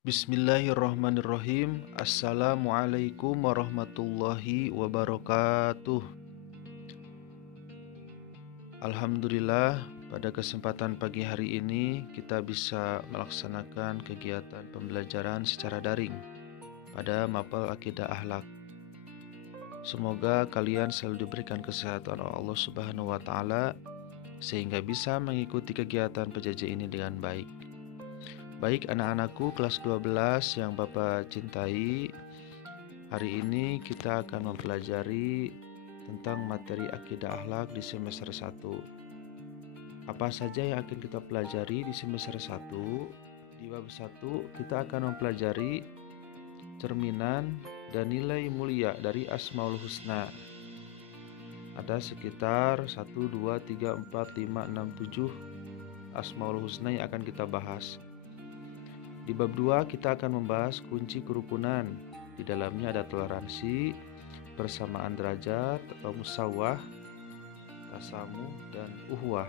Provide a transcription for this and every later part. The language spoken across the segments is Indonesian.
Bismillahirrahmanirrahim. Assalamualaikum warahmatullahi wabarakatuh. Alhamdulillah, pada kesempatan pagi hari ini kita bisa melaksanakan kegiatan pembelajaran secara daring pada Mapel Akidah Akhlak. Semoga kalian selalu diberikan kesehatan oleh Allah Subhanahu wa Ta'ala sehingga bisa mengikuti kegiatan PJJ ini dengan baik. Baik anak-anakku kelas 12 yang Bapak cintai, hari ini kita akan mempelajari tentang materi akidah akhlak di semester 1. Apa saja yang akan kita pelajari di semester 1? Di bab 1 kita akan mempelajari cerminan dan nilai mulia dari Asmaul Husna. Ada sekitar 1, 2, 3, 4, 5, 6, 7 Asmaul Husna yang akan kita bahas. Di bab 2 kita akan membahas kunci kerukunan. Di dalamnya ada toleransi, persamaan derajat atau musawah, tasamuh, dan uhwah.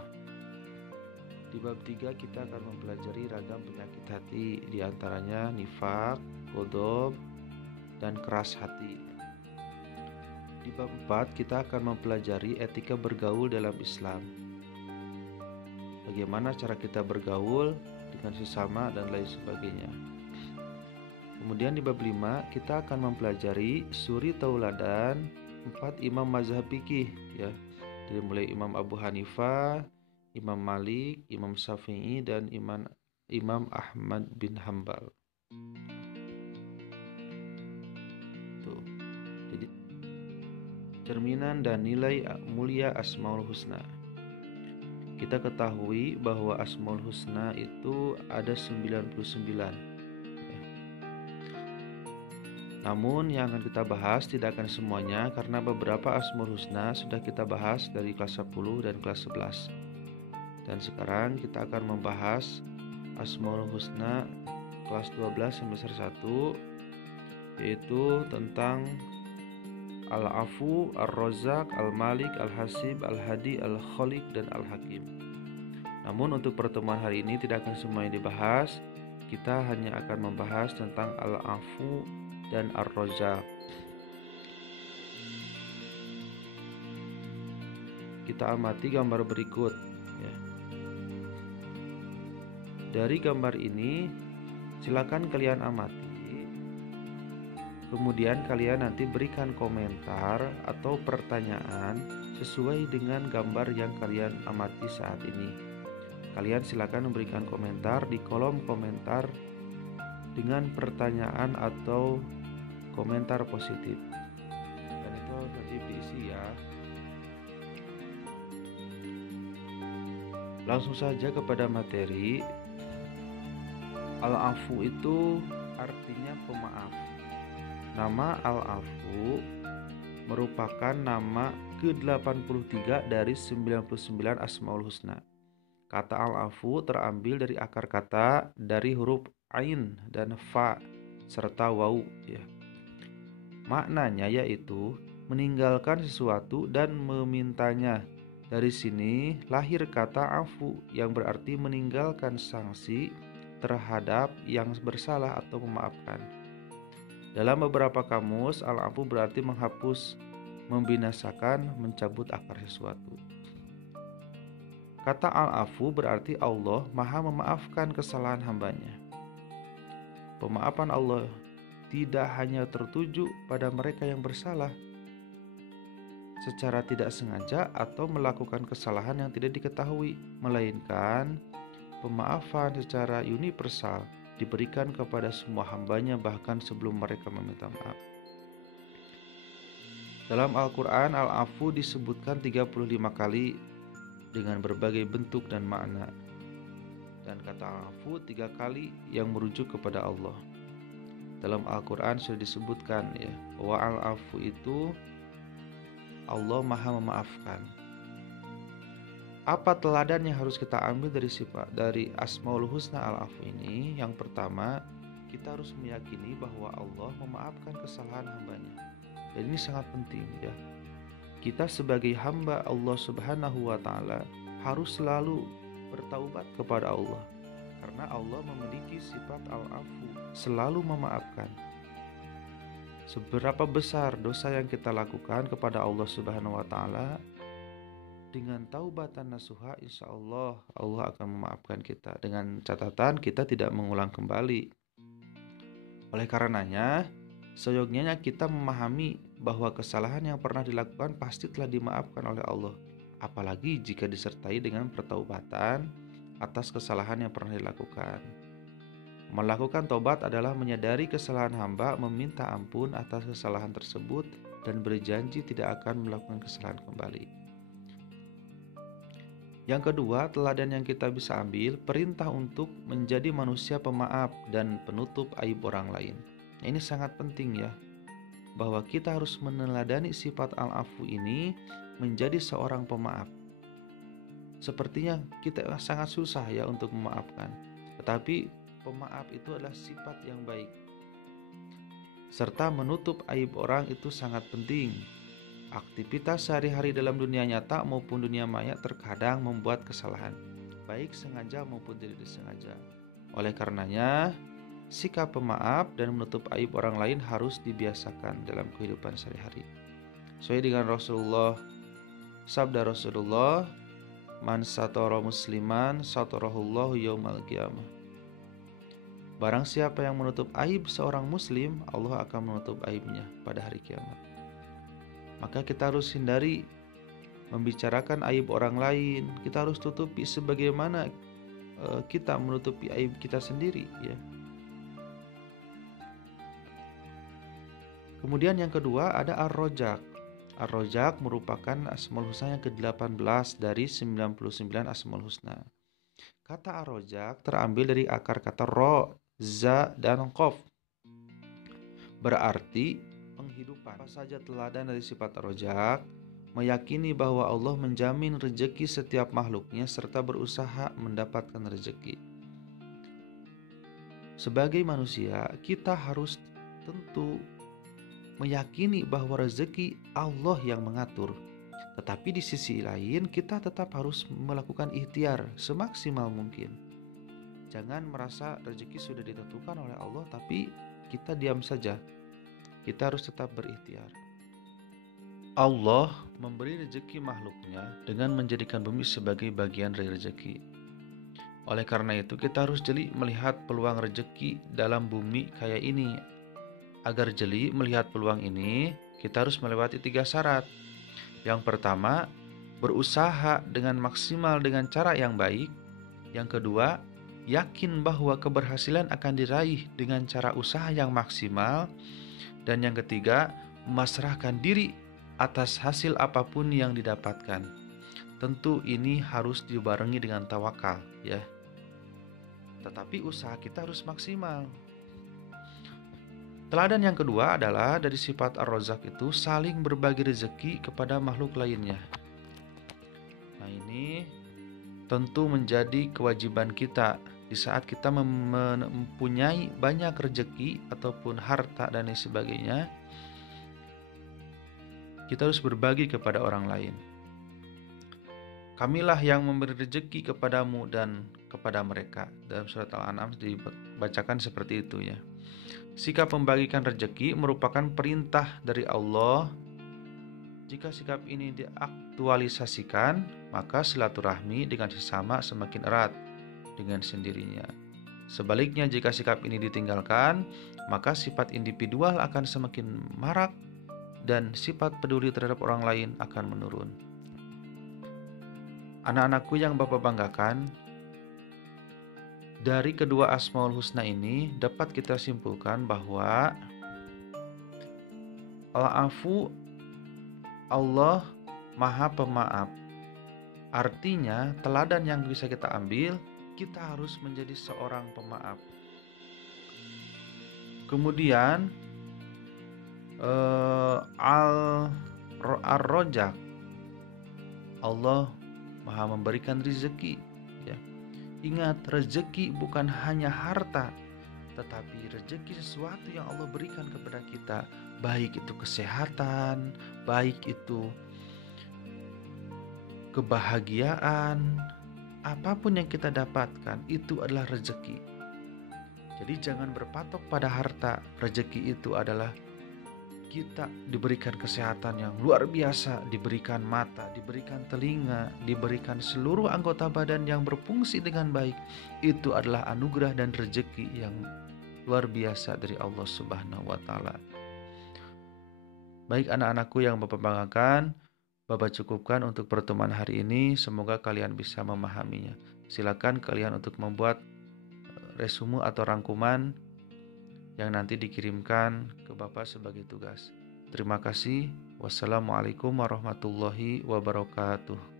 Di bab 3 kita akan mempelajari ragam penyakit hati, di antaranya nifaq, ghadab, dan keras hati. Di bab 4 kita akan mempelajari etika bergaul dalam Islam. Bagaimana cara kita bergaul dengan sesama dan lain sebagainya. Kemudian di bab 5 kita akan mempelajari suri tauladan 4 imam mazhab fikih ya. Dari mulai Imam Abu Hanifah, Imam Malik, Imam Syafi'i, dan Imam Ahmad bin Hambal. Tuh. Jadi cerminan dan nilai mulia Asmaul Husna. Kita ketahui bahwa Asmaul Husna itu ada 99. Namun yang akan kita bahas tidak akan semuanya karena beberapa Asmaul Husna sudah kita bahas dari kelas 10 dan kelas 11. Dan sekarang kita akan membahas Asmaul Husna kelas 12 semester 1, yaitu tentang Al-Afu, Ar-Razzaq, Al-Malik, Al-Hasib, Al-Hadi, Al-Khaliq, dan Al-Hakim. Namun untuk pertemuan hari ini tidak akan semuanya dibahas. Kita hanya akan membahas tentang Al-Afu dan Ar-Razzaq. Kita amati gambar berikut ya. Dari gambar ini silakan kalian amati. Kemudian kalian nanti berikan komentar atau pertanyaan sesuai dengan gambar yang kalian amati saat ini. Kalian silakan memberikan komentar di kolom komentar dengan pertanyaan atau komentar positif, dan itu nanti diisi ya. Langsung saja kepada materi. Al-Afu itu artinya pemaaf. Nama Al-Afu merupakan nama ke-83 dari 99 Asmaul Husna. Kata Al-Afu terambil dari akar kata dari huruf Ain dan Fa serta Wau ya. Maknanya yaitu meninggalkan sesuatu dan memintanya. Dari sini lahir kata afu yang berarti meninggalkan sanksi terhadap yang bersalah atau memaafkan. Dalam beberapa kamus, al-afu berarti menghapus, membinasakan, mencabut akar sesuatu. Kata al-afu berarti Allah maha memaafkan kesalahan hambanya. Pemaafan Allah tidak hanya tertuju pada mereka yang bersalah secara tidak sengaja atau melakukan kesalahan yang tidak diketahui, melainkan pemaafan secara universal diberikan kepada semua hambanya bahkan sebelum mereka meminta maaf. Dalam Al-Quran, Al-Afu disebutkan 35 kali dengan berbagai bentuk dan makna. Dan kata Al-Afu 3 kali yang merujuk kepada Allah. Dalam Al-Quran sudah disebutkan ya, bahwa Al-Afu itu Allah maha memaafkan. Apa teladan yang harus kita ambil dari Asmaul Husna Al-Afu ini? Yang pertama, kita harus meyakini bahwa Allah memaafkan kesalahan hambanya. Dan ini sangat penting ya. Kita sebagai hamba Allah Subhanahu wa Ta'ala harus selalu bertaubat kepada Allah, karena Allah memiliki sifat al-afu, selalu memaafkan. Seberapa besar dosa yang kita lakukan kepada Allah Subhanahu wa taala, dengan taubatan nasuha, insya Allah Allah akan memaafkan kita, dengan catatan kita tidak mengulang kembali. Oleh karenanya, seyogyanya kita memahami bahwa kesalahan yang pernah dilakukan pasti telah dimaafkan oleh Allah, apalagi jika disertai dengan pertaubatan atas kesalahan yang pernah dilakukan. Melakukan taubat adalah menyadari kesalahan hamba, meminta ampun atas kesalahan tersebut, dan berjanji tidak akan melakukan kesalahan kembali. Yang kedua, teladan yang kita bisa ambil, perintah untuk menjadi manusia pemaaf dan penutup aib orang lain. Ini sangat penting ya, bahwa kita harus meneladani sifat al-afu ini, menjadi seorang pemaaf. Sepertinya kita sangat susah ya untuk memaafkan, tetapi pemaaf itu adalah sifat yang baik. Serta menutup aib orang itu sangat penting. Aktivitas sehari-hari dalam dunia nyata maupun dunia maya terkadang membuat kesalahan, baik sengaja maupun tidak disengaja. Oleh karenanya, sikap pemaaf dan menutup aib orang lain harus dibiasakan dalam kehidupan sehari-hari. Sesuai dengan sabda Rasulullah, man satara musliman satarahullahu yaumal qiyamah. Barang siapa yang menutup aib seorang muslim, Allah akan menutup aibnya pada hari kiamat. Maka kita harus hindari membicarakan aib orang lain. Kita harus tutupi sebagaimana kita menutupi aib kita sendiri ya. Kemudian yang kedua ada ar-rojak. Ar-rojak merupakan Asmaul Husna yang ke-18 dari 99 Asmaul Husna. Kata ar-rojak terambil dari akar kata ro, za, dan qof. Berarti penghidupan. Apa saja teladan dari sifat ar-rojak? Meyakini bahwa Allah menjamin rezeki setiap makhluknya serta berusaha mendapatkan rezeki. Sebagai manusia, kita harus tentu meyakini bahwa rezeki Allah yang mengatur. Tetapi di sisi lain, kita tetap harus melakukan ikhtiar semaksimal mungkin. Jangan merasa rezeki sudah ditentukan oleh Allah, tapi kita diam saja. Kita harus tetap berikhtiar. Allah memberi rezeki makhluknya dengan menjadikan bumi sebagai bagian dari rezeki. Oleh karena itu kita harus jeli melihat peluang rezeki dalam bumi kayak ini. Agar jeli melihat peluang ini, kita harus melewati 3 syarat. Yang pertama, berusaha dengan maksimal dengan cara yang baik. Yang kedua, yakin bahwa keberhasilan akan diraih dengan cara usaha yang maksimal. Dan yang ketiga, memasrahkan diri atas hasil apapun yang didapatkan. Tentu ini harus dibarengi dengan tawakal ya. Tetapi usaha kita harus maksimal. Teladan yang kedua adalah dari sifat ar-razak itu saling berbagi rezeki kepada makhluk lainnya. Nah ini tentu menjadi kewajiban kita. Di saat kita mempunyai banyak rezeki ataupun harta dan lain sebagainya, kita harus berbagi kepada orang lain. Kamilah yang memberi rezeki kepadamu dan kepada mereka. Dalam surat Al-An'am dibacakan seperti itu ya. Sikap membagikan rezeki merupakan perintah dari Allah. Jika sikap ini diaktualisasikan, maka silaturahmi dengan sesama semakin erat dengan sendirinya. Sebaliknya, jika sikap ini ditinggalkan, maka sifat individual akan semakin marak dan sifat peduli terhadap orang lain akan menurun. Anak-anakku yang Bapak banggakan, dari kedua Asmaul Husna ini dapat kita simpulkan bahwa Al-Afu, Allah Maha Pemaaf. Artinya, teladan yang bisa kita ambil, kita harus menjadi seorang pemaaf. Kemudian Ar-Rojak, Allah Maha memberikan rezeki ya. Ingat, rezeki bukan hanya harta, tetapi rezeki sesuatu yang Allah berikan kepada kita, baik itu kesehatan, baik itu kebahagiaan, apapun yang kita dapatkan itu adalah rezeki. Jadi jangan berpatok pada harta. Rezeki itu adalah kita diberikan kesehatan yang luar biasa, diberikan mata, diberikan telinga, diberikan seluruh anggota badan yang berfungsi dengan baik. Itu adalah anugerah dan rezeki yang luar biasa dari Allah Subhanahu wa taala. Baik anak-anakku yang Bapak banggakan, Bapak cukupkan untuk pertemuan hari ini. Semoga kalian bisa memahaminya. Silakan kalian untuk membuat resume atau rangkuman yang nanti dikirimkan ke Bapak sebagai tugas. Terima kasih. Wassalamualaikum warahmatullahi wabarakatuh.